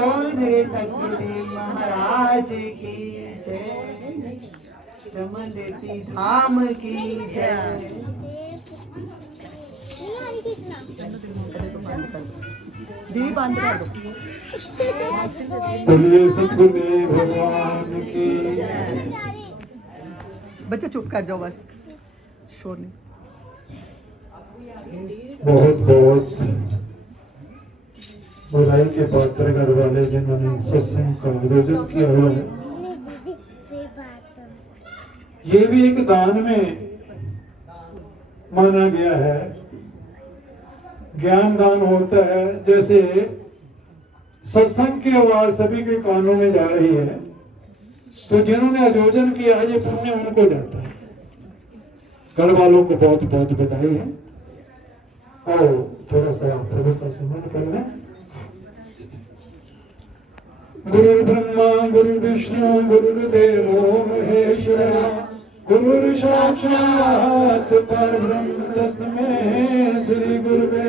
बोल मेरे सतगुरुदेव महाराज की जय। चमनती धाम की जय। दी बंद कर दो। बोलिए सतगुरुदेव भगवान की। बच्चे चुप कर जाओ बस, शोर नहीं। बहुत बहुत बधाई के पात्र घर वाले जिन्होंने सत्संग का आयोजन किया हुआ है। ये भी एक दान में माना गया है। ज्ञान दान होता है, जैसे सत्संग की आवाज सभी के कानों में जा रही है, तो जिन्होंने आयोजन किया है ये पुण्य उनको जाता है। घर वालों को बहुत बहुत बधाई है। और थोड़ा सा प्रभु का सम्मान करना। गुरु ब्रह्मा गुरु विष्णु गुरुदेवो महेश्वरा गुरु साक्षात् परब्रह्म तस्मै श्री गुरुवे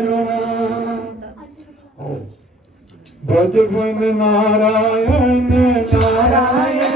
नमः। भजन नारायण नारायण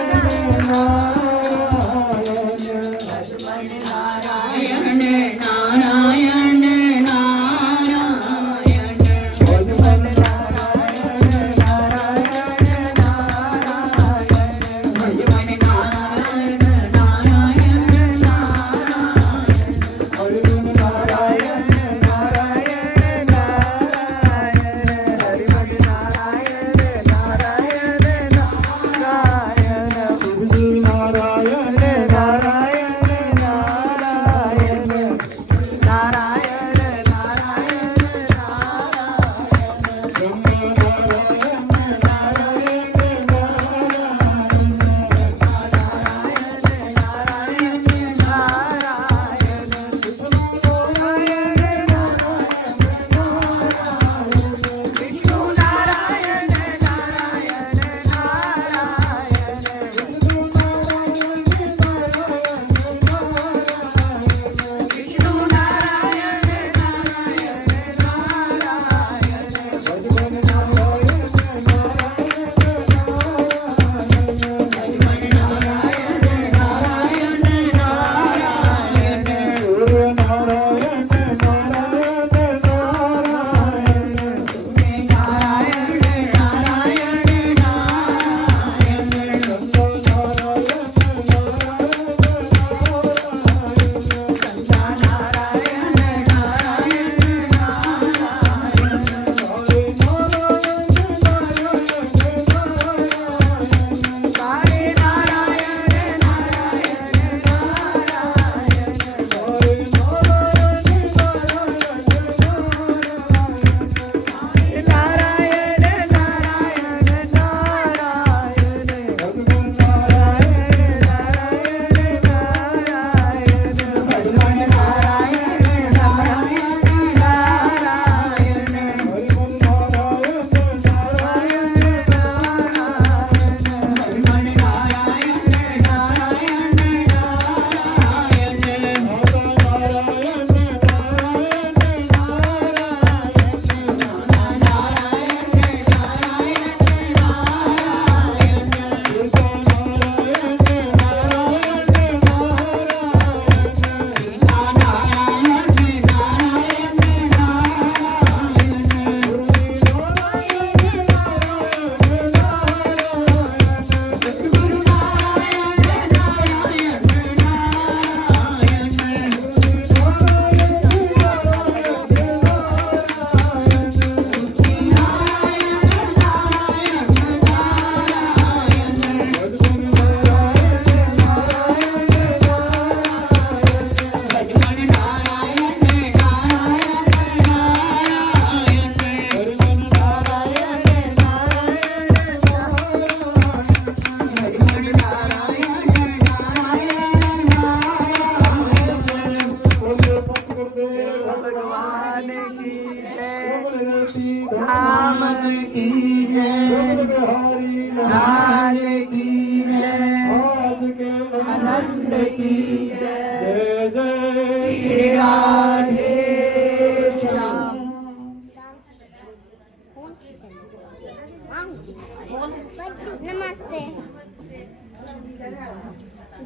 नमस्ते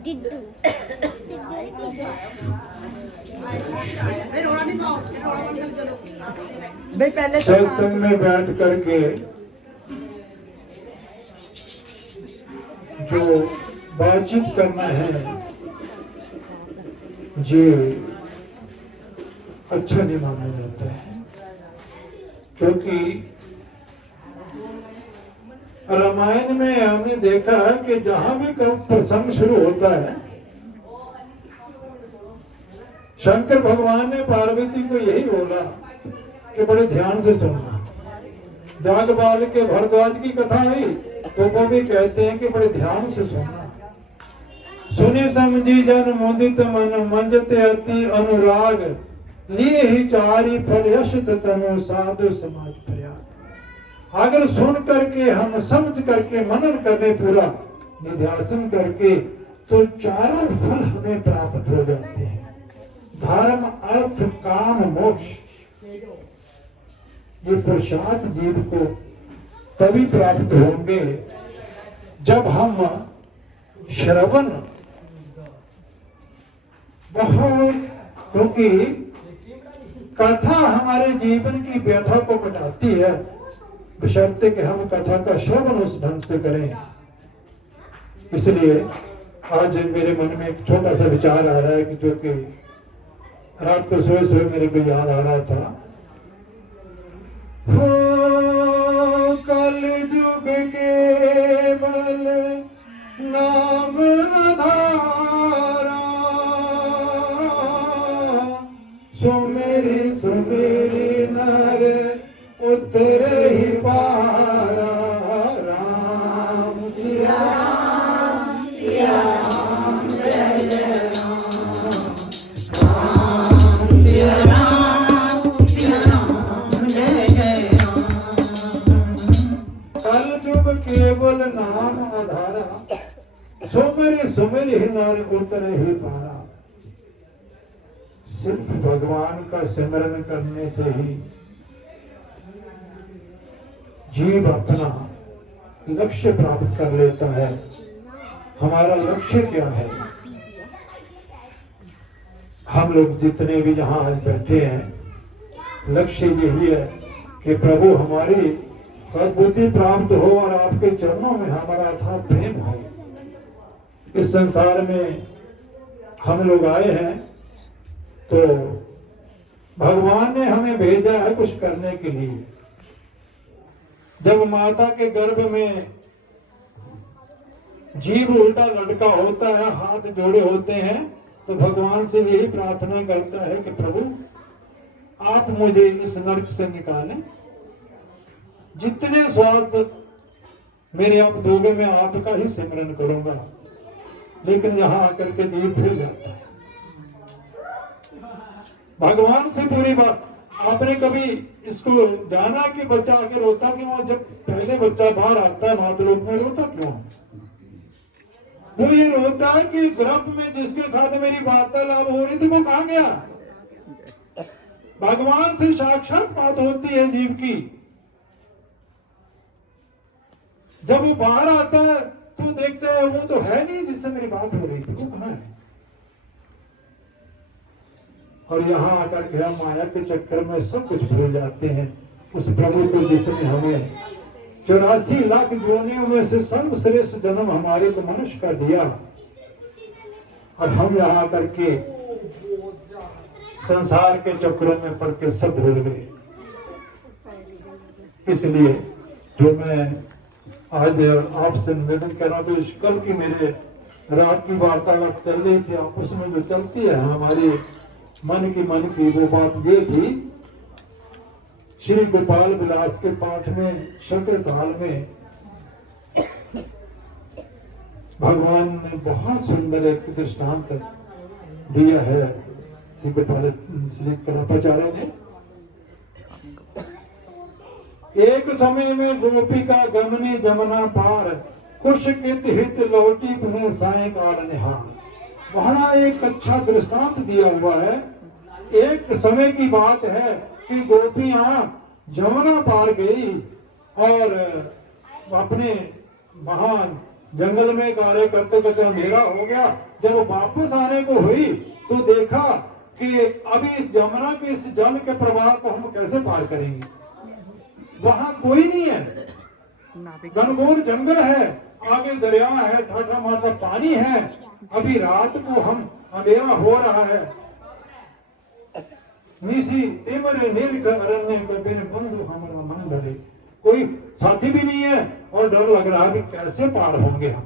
डिड्डू भाई पहले तो सत्संग में बैठ करके जो बातचीत करना है जी अच्छा नहीं माना जाता है, क्योंकि रामायण में हमने देखा है कि जहां भी प्रसंग शुरू होता है, शंकर भगवान ने पार्वती को यही बोला कि बड़े ध्यान से सुनना। जाग बाल के भरद्वाज की कथा आई तो वो भी कहते हैं कि बड़े ध्यान से सुनना। सुनी समझी जन मुदित मन मंजते अति अनुराग, लिए ही चारी फल यश तनु साधु समाज प्रयाग। अगर सुन करके हम समझ करके मनन करने पूरा निध्यासन करके तो चारों फल हमें प्राप्त हो जाते हैं। धर्म अर्थ काम मोक्ष, ये पुरुषार्थ जीव को तभी प्राप्त होंगे जब हम श्रवण बहुत, क्योंकि कथा हमारे जीवन की व्यथा को मिटाती है, बशर्ते कि हम कथा का श्रवण उस ढंग से करें। इसलिए आज मेरे मन में एक छोटा सा विचार आ रहा है कि जो कि रात को सोए सोए मेरे को याद आ रहा था। हो कल युग केवल नाम आधारा, सुमेरी सुमेरी नर उतरे ही पारा। राम सिया राम सिया राम जय जय केवल नाम आधारा, सुमेरी सुमेरी ही नार उतरे ही पारा। सिर्फ भगवान का सिमरन करने से ही जीव अपना लक्ष्य प्राप्त कर लेता है। हमारा लक्ष्य क्या है? हम लोग जितने भी यहाँ आज बैठे हैं, लक्ष्य यही है कि प्रभु हमारी सद्बुद्धि प्राप्त हो और आपके चरणों में हमारा अथाह प्रेम हो। इस संसार में हम लोग आए हैं तो भगवान ने हमें भेजा है कुछ करने के लिए। जब माता के गर्भ में जीव उल्टा लटका होता है, हाथ जोड़े होते हैं, तो भगवान से यही प्रार्थना करता है कि प्रभु आप मुझे इस नरक से निकालें। जितने स्वार्थ मेरे आप दोगे मैं आपका ही सिमरन करूंगा। लेकिन यहां आकर के जीव भूल जाता है भगवान से पूरी बात। आपने कभी इसको जाना कि बच्चा आके रोता क्यों? जब पहले बच्चा बाहर आता है मातृलोक में, रोता क्यों? वो ये रोता है कि गर्भ में जिसके साथ मेरी वार्तालाप हो रही थी वो कहां गया। भगवान से साक्षात बात होती है जीव की। जब वो बाहर आता है तो देखता है वो तो है नहीं जिससे मेरी बात हो रही थी, वो कहां है? और यहाँ आकर के हम माया के चक्कर में सब कुछ भूल जाते हैं उस प्रभु को जिसने हमें 84 लाख योनियों में से सर्वश्रेष्ठ जन्म हमारे को मनुष्य का दिया। और हम यहाँ आकर के संसार के चक्रों में पड़ के सब भूल गए। इसलिए जो मैं आज आपसे निवेदन कर रहा हूं, तो कल की मेरे रात की वार्तालाप चल रही थी आपस में, जो चलती है हमारी मन की वो बात ये थी, श्री गोपाल विलास के पाठ में शंकर काल में भगवान ने बहुत सुंदर एक दृष्टांत दिया है श्री कृपाचार्य ने। एक समय में गोपिका गमनी जमुना पार, कुश कित हित लौटी पुनः सायंकाल निहार। वहां एक अच्छा दृष्टांत दिया हुआ है। एक समय की बात है कि गोपियां जमुना पार गई और अपने वहां जंगल में कार्य करते करते अंधेरा हो गया। जब वापस आने को हुई तो देखा कि अभी इस जमुना के इस जल के प्रवाह को हम कैसे पार करेंगे। वहां कोई नहीं है, नाविक घनघोर जंगल है, आगे दरिया है, ठाठा माठा पानी है, अभी रात को हम अंधेरा हो रहा है। निसी तेमरे नील अरण्य कपिन बंधु हमारा मन डरे, कोई साथी भी नहीं है और डर लग रहा है भी कैसे पार होंगे हम।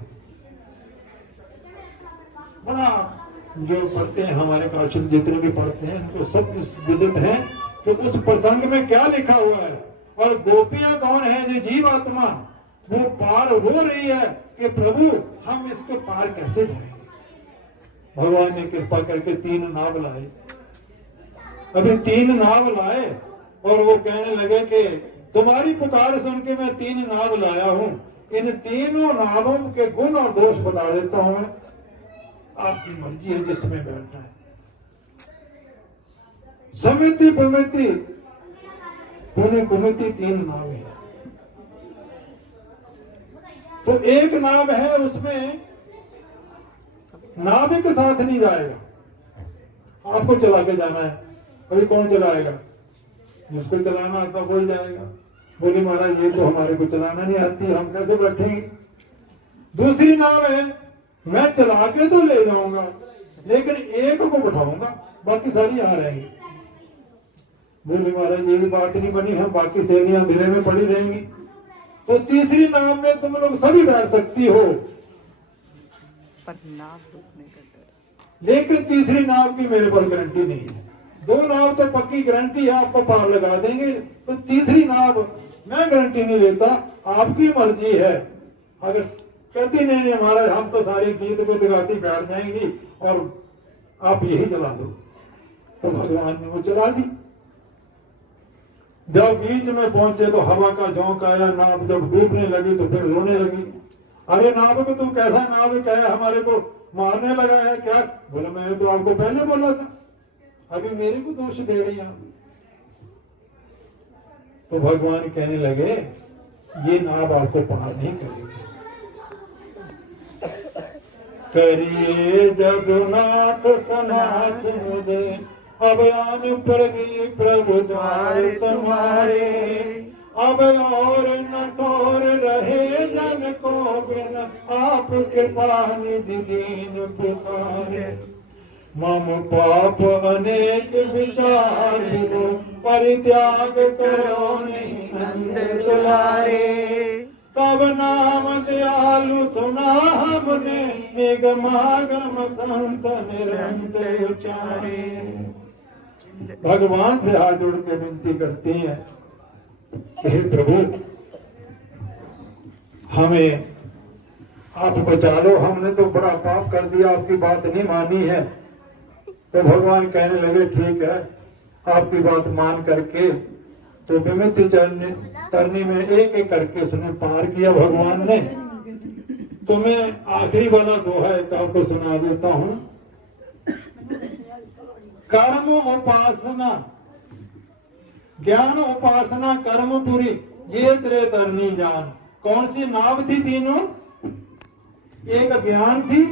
बड़ा जो पढ़ते हैं हमारे काशिद जितने भी पढ़ते हैं उनको सब इस विदित है कि उस प्रसंग में क्या लिखा हुआ है। और गोपियां कौन है? जो जीव आत्मा वो पार हो रही है कि प्रभु हम इसको पार कैसे जाएंगे। भगवान ने कृपा करके 3 नाव लाए। अभी 3 नाव लाए और वो कहने लगे कि तुम्हारी पुकार सुन के मैं 3 नाव लाया हूं, इन तीनों नावों के गुण और दोष बता देता हूं मैं, आपकी मर्जी है जिसमें बैठना है। समिति प्रमिति पुण्य कुमिति 3 नाव है। तो एक नाव है उसमें नाविक साथ नहीं जाएगा, आपको चला के जाना है। अभी कौन चलाएगा? जिसको चलाना आता वही जाएगा। बोले महाराज ये तो हमारे को चलाना नहीं आती, हम कैसे बैठेंगे। दूसरी नाव है मैं चला के तो ले जाऊंगा लेकिन एक को बैठाऊंगा, बाकी सारी यहाँ रहेंगी। बोले महाराज ये भी बात नहीं बनी, हम बाकी सहेलियां अंधेरे में पड़ी रहेंगी। तो तीसरी नाव में तुम लोग सभी बैठ सकती हो, पर नाव डूबने का डर। लेकिन तीसरी नाव की मेरे पास गारंटी नहीं है। 2 नाव तो पक्की गारंटी है, आपको पार लगा देंगे। तो तीसरी नाव मैं गारंटी नहीं लेता, आपकी मर्जी है। अगर कहती नहीं महाराज हम तो सारी गीत को दिखाती बैठ जाएंगी और आप यही चला दो, तो भगवान ने वो चला दी। जब बीच में पहुंचे तो हवा का झोंका आया, नाव जब डूबने लगी तो फिर रोने लगी। अरे नाविक तू कैसा नाविक है, हमारे को मारने लगा है क्या? बोले मैंने तो आपको पहले बोला था, अभी मेरे को दोष दे रही आप। तो भगवान कहने लगे ये नाव आपको पार नहीं करेगी। करिए जगन्नाथ सनाथ मुझे, अब आन पर भी प्रभु द्वार तुम्हारे, अब और न ठोर रहे जन को बिन, आप कृपा निधि दीन पुकारे। मम पाप अनेक विचार हो, परित्याग करो नहीं नंद दुलारे। तब नाम दयालु सुना हमने, निगमागम संत निरंतर उचारे। भगवान से हाथ जोड़ के विनती करती हैं, हे प्रभु हमें आप बचा लो, हमने तो बड़ा पाप कर दिया, आपकी बात नहीं मानी है। तो भगवान कहने लगे ठीक है, आपकी बात मान करके तो विमित तरनी में एक एक करके उसने पार किया भगवान ने। तो मैं आखिरी वाला दोहा एक आपको सुना देता हूं। कर्म उपासना ज्ञान उपासना कर्म पूरी, ये तेरे तरनी जान। कौन सी नाव थी तीनों? एक ज्ञान थी,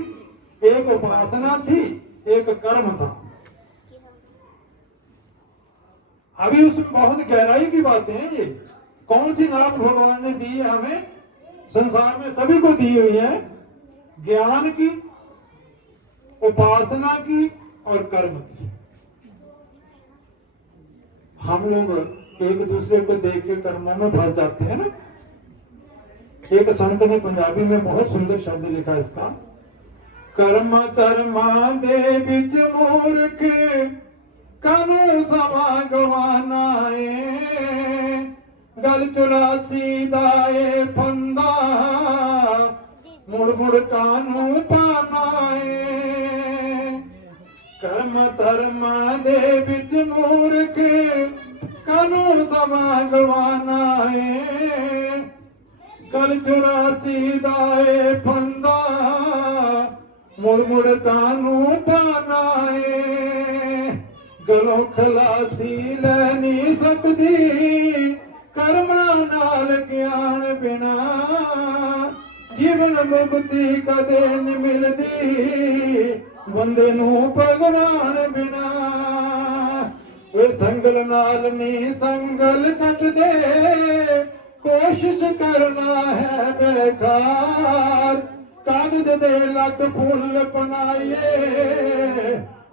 एक उपासना थी, एक कर्म था। अभी उसमें बहुत गहराई की बातें हैं। ये कौन सी नाव भगवान ने दी है हमें? संसार में सभी को दी हुई है, ज्ञान की, उपासना की और कर्म की। हम लोग एक दूसरे को देख के कर्मों में फंस जाते हैं ना। एक संत ने पंजाबी में बहुत सुंदर शब्द लिखा इसका, कर्म धर्मा दे बिच मूर्ख, कानू समा गवानाए, गल 84 दाए फंदा, मुड़ मुड़ कानू पानाए। कर्म धर्म दे बिच मूर्ख, कानू समा गवानाए, गल 84 दाए फंदा, मुड़ मुड़ कानू पानाए। गलों खलासी ले नहीं सकती, ਕਰਮਾਂ ਨਾਲ ਗਿਆਨ ਬਿਨਾ ਜੀਵਨ ਮੁਕਤੀ ਕਦੇ ਨਹੀਂ ਮਿਲਦੀ ਬੰਦੇ ਨੂੰ ਭਗਵਾਨ ਬਿਨਾ ਓਏ ਸੰਗਲ ਨਾਲ ਨਹੀਂ ਸੰਗਲ ਕੱਟਦੇ ਕੋਸ਼ਿਸ਼ ਕਰਨਾ ਹੈ ਬੇਕਾਰ ਕਾਗਜ਼ ਦੇ ਲੱਖ ਫੁੱਲ ਬਣਾਈਏ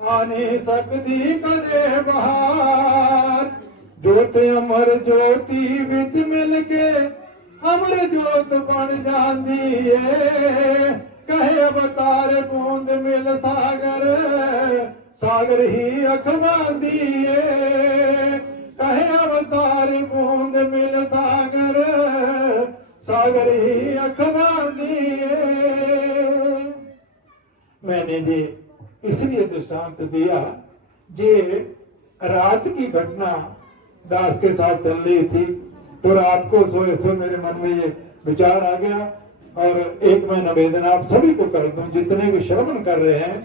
ਆ ਨਹੀਂ ਸਕਦੀ ਕਦੇ ਬਹਾਰ ਜੋਤ ਅਮਰ ਜੋਤੀ ਵਿੱਚ ਮਿਲ ਕੇ ਅਮਰ ਜੋਤ ਬਣ ਜਾਂਦੀ ਏ ਕਹੇ ਅਵਤਾਰ ਬੂੰਦ ਮਿਲ ਸਾਗਰ ਸਾਗਰ ਹੀ ਅਖਵਾਂਦੀ ਏ ਕਹੇ ਅਵਤਾਰ ਬੂੰਦ ਮਿਲ ਸਾਗਰ सागर ही अखवांदी मैंने जी इसलिए दृष्टांत दिया जे रात की घटना दास के साथ चल रही थी तो रात को सोए सो मेरे मन में ये विचार आ गया और एक मैं निवेदन आप सभी को कर दूं जितने भी श्रवण कर रहे हैं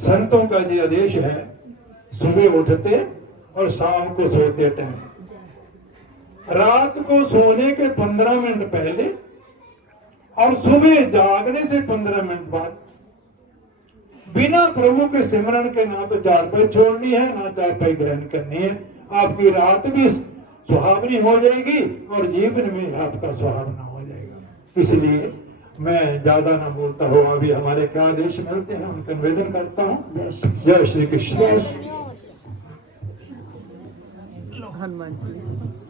संतों का ये आदेश है सुबह उठते और शाम को सोते टाइम रात को सोने के 15 मिनट पहले और सुबह जागने से 15 मिनट बाद बिना प्रभु के सिमरन के ना तो चारपाई छोड़नी है ना चारपाई ग्रहण करनी है आपकी रात भी सुहावनी हो जाएगी और जीवन में आपका सुहावना हो जाएगा इसलिए मैं ज्यादा ना बोलता हुआ अभी हमारे क्या आदेश मिलते हैं उनका निवेदन करता हूँ जय श्री कृष्ण हनुमान चालीसा